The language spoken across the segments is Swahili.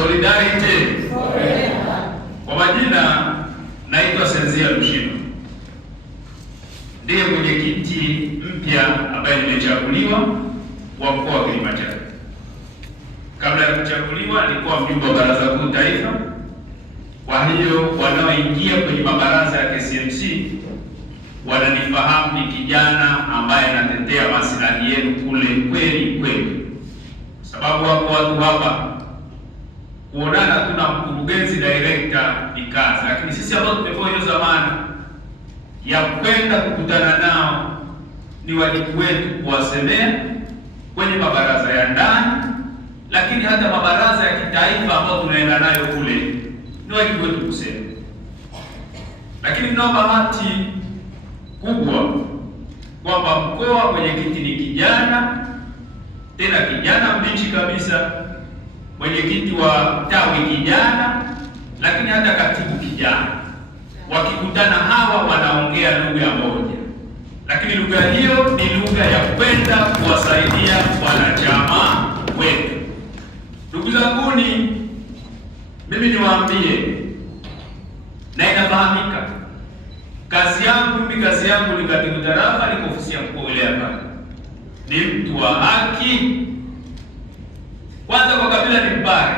Solidarity. Kwa majina naitwa Senzia Lushino, ndiye mwenyekiti mpya ambaye nimechaguliwa wa mkoa wa Kilimanjaro. Kabla ya kuchaguliwa nilikuwa mjumbe wa Baraza Kuu Taifa. Kwa hiyo wanaoingia kwenye mabaraza ya KCMC wananifahamu ni kijana ambaye anatetea maslahi yenu kule kweli kweli, sababu wako watu hapa kuonana tuna mkurugenzi director ni kazi, lakini sisi ambao tumepewa hiyo zamana ya kwenda kukutana nao ni wajibu wetu kuwasemea kwenye mabaraza ya ndani, lakini hata mabaraza ya kitaifa ambayo tunaenda nayo kule ni wajibu wetu kusema. Lakini mnao bahati kubwa kwamba mkoa mwenyekiti ni kijana, tena kijana mbichi kabisa, mwenyekiti wa tawi kijana, lakini hata katibu kijana. Wakikutana hawa wanaongea lugha moja, lakini lugha hiyo ni lugha ya kwenda kuwasaidia wanachama wetu. Ndugu zanguni, mimi niwaambie na inafahamika, kazi yangu ni katibu tarafa, niko ofisi ya mkuu wa wilaya pale. Ni mtu wa haki. Kwanza kwa kabila ni Mpare.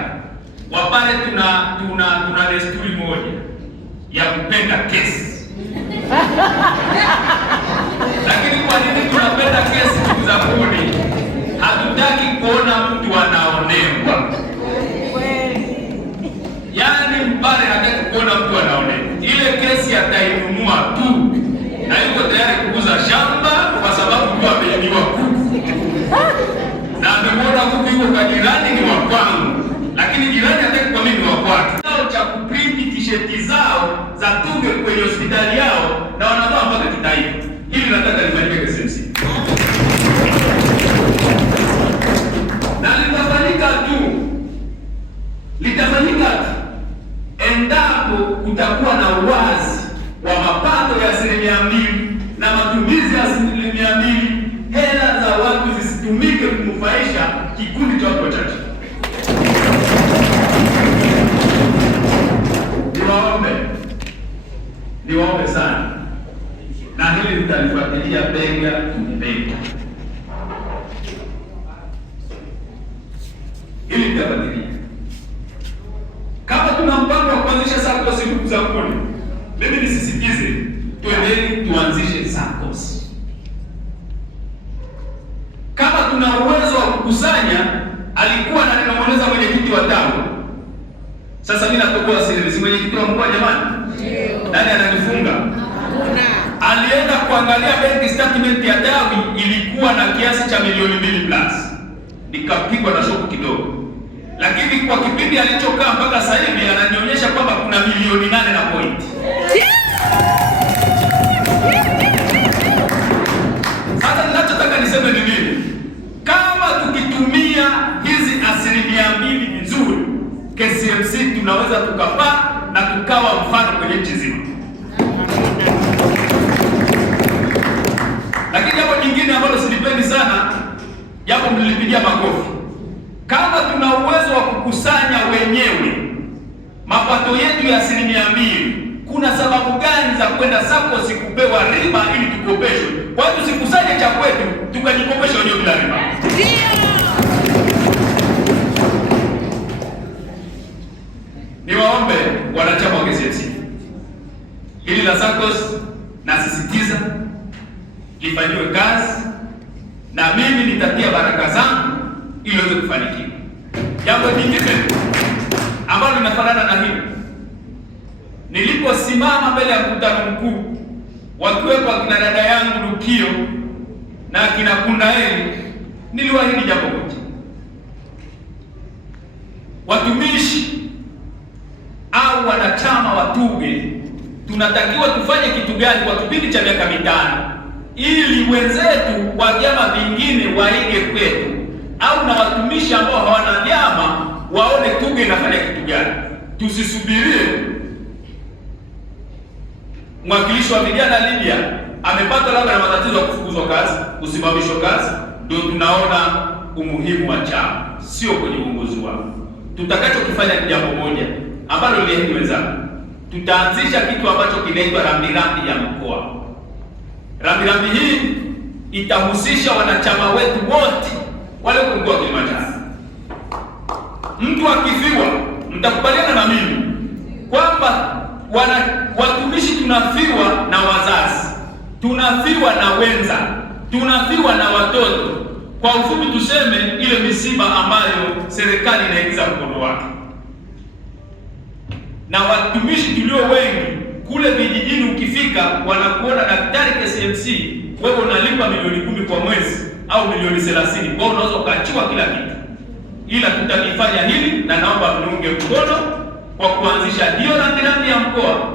Wapare tuna desturi moja ya kupenda kesi. Lakini kwa nini tunapenda kesi, ndugu zanguni? Hatutaki kuona mtu anaonewa. Yaani Mpare hataki kuona mtu anaonewa. Ile kesi atainunua tu na yuko tayari kuuza shamba kwa sababu tu ameibiwa kuku. Na amemwona kuku yuko kwa jirani ni wa kwangu, lakini jirani hataki kwa mimi ni wa kwake. Cha kuprint t-shirt zao za tunge kwenye hospitali yao na wanatoa mpaka kitaifa. Hili nataka lifanyike KCMC. Na litafanyika endapo kutakuwa na uwazi wa mapato ya 2% na matumizi ya 2%. Hela za watu zisitumike kunufaisha kikundi cha watu wachache. Niwaombe sana, na hili litalifuatilia bega kwa bega. Hili litafuatilia. Kama tuna mpango wa kuanzisha SACCOS, ndugu zangu, mimi nisisitize, twendeni tuanzishe SACCOS. Kama tuna uwezo wa kukusanya, alikuwa na ninamweleza mwenyekiti wa tawi. Sasa mimi natoboa siri, si mwenyekiti wa mkoa jamani? Nani ananifunga? Alienda kuangalia bank statement ya tawi, ilikuwa na kiasi cha milioni 2 plus. Nikapigwa na shoko kidogo. Lakini kwa kipindi alichokaa mpaka sasa hivi ananionyesha kwamba kuna milioni 8 na point. Sasa ninachotaka niseme ni nini? Kama tukitumia hizi 2% vizuri, KCMC tunaweza tukapaa na tukawa mfano kwenye nchi nzima. Lakini jambo jingine ambalo silipendi sana, japo mlilipigia makofi, kama tuna uwezo wa kukusanya wenyewe mapato yetu ya 2%, kuna sababu gani za kwenda SACCOS kupewa riba ili tukopeshwe? Kwa hiyo tusikusanye cha kwetu tukajikopesha wenyewe bila riba. Niwaombe wanachama wa KCMC, hili la SACCOS nasisitiza lifanywe kazi, na mimi nitatia baraka zangu ili iweze kufanikiwa. Jambo jingine ambalo linafanana na hili, niliposimama mbele ya mkutano mkuu wakiwepo akina dada yangu Lukio na akina Kundaeli, niliwaahidi jambo moja: watumishi au wanachama wa TUGHE tunatakiwa tufanye kitu gani kwa kipindi cha miaka 5 ili wenzetu wa vyama vingine waige kwetu, au na watumishi ambao hawana vyama waone TUGHE inafanya kitu gani. Tusisubirie mwakilishi wa vijana Libya amepata labda na matatizo ya kufukuzwa kazi, kusimamishwa kazi, ndio tunaona umuhimu wa chama, sio kwenye uongozi wao. tutakachokifanya ni jambo moja ambalo lieni wenzangu, tutaanzisha kitu ambacho kinaitwa rambirambi ya mkoa. Rambirambi hii itahusisha wanachama wetu wote wale kwa mkoa wa Kilimanjaro. Mtu akifiwa, mtakubaliana na mimi kwamba watumishi tunafiwa na wazazi, tunafiwa na wenza, tunafiwa na watoto. Kwa ufupi tuseme ile misiba ambayo serikali inaingiza mkono wake. Na watumishi tulio wengi kule vijijini, ukifika wanakuona daktari KCMC, wewe unalipa milioni 10 kwa mwezi au milioni 30, kwa unaweza ukaachiwa kila kitu. Ila tutakifanya hili, na naomba mniunge mkono kwa kuanzisha hiyo rambirambi ya mkoa.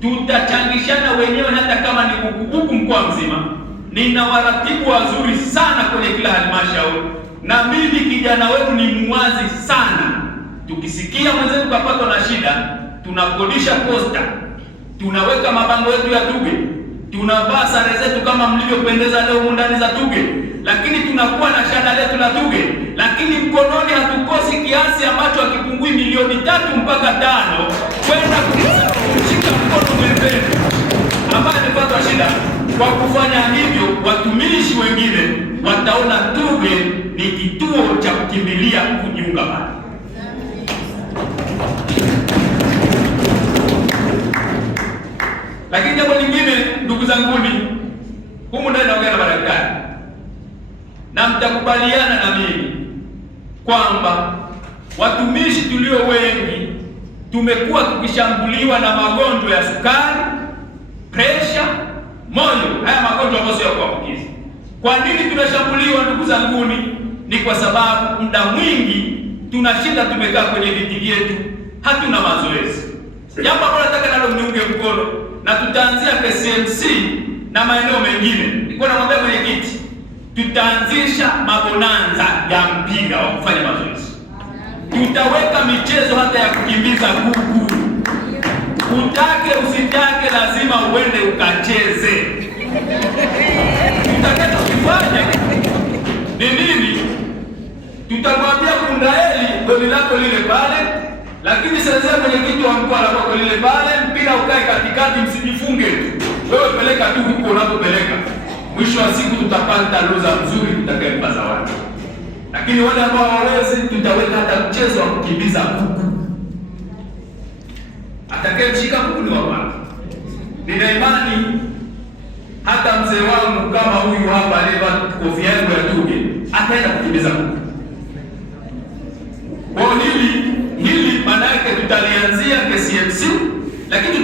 Tutachangishana wenyewe hata kama ni bukubuku mkoa mzima. Nina waratibu wazuri sana kwenye kila halmashauri, na mimi kijana wenu ni muwazi sana. Tukisikia mwenzetu kapatwa na shida, tunakodisha posta, tunaweka mabango yetu ya Tuge, tunavaa sare zetu kama mlivyopendeza leo ndani za Tuge, lakini tunakuwa na shada letu la Tuge, lakini mkononi hatukosi kiasi ambacho hakipungui milioni 3 mpaka 5 kwenda kushika mkono mwenzenu ambaye amepatwa shida. Kwa kufanya hivyo, watumishi wengine wataona Tuge ni kituo cha kukimbilia kujiunga pale. Lakini jambo lingine, ndugu zanguni, humu ndani naongea na madaktari, na mtakubaliana na mimi kwamba watumishi tulio wengi tumekuwa tukishambuliwa na magonjwa ya sukari, presha, moyo, haya magonjwa ambayo sio ya kuambukiza. Kwa nini tunashambuliwa ndugu zanguni? Ni kwa sababu muda mwingi tunashinda tumekaa kwenye viti vyetu, hatuna mazoezi. Jambo ambalo nataka nalo mniunge mkono, na tutaanzia KCMC na maeneo mengine. Nilikuwa namwambia mwenyekiti, tutaanzisha mabonanza ya mpira wa kufanya mazoezi. Tutaweka michezo hata ya kukimbiza kuku. Utake usitake, lazima uende ukacheze. Tutakachokifanya ni nini? Tutamwambia Kundaeli goli lako lile pale, lakini sasa mwenyekiti wa mkoa lako lile pale, mpira ukae katikati, msijifunge tu. Wewe peleka tu huko unapopeleka. Mwisho wa siku tutapata loza mzuri tutakayempa zawadi. Lakini wale ambao hawawezi, tutaweka hata mchezo wa kukimbiza kuku. Atakayemshika kuku ni wa kwanza. Nina imani hata mzee wangu kama huyu hapa aliyevaa kofia yangu ya Tuge ataenda kukimbiza kuku. Kwa hili maana yake tutalianzia KCMC, lakini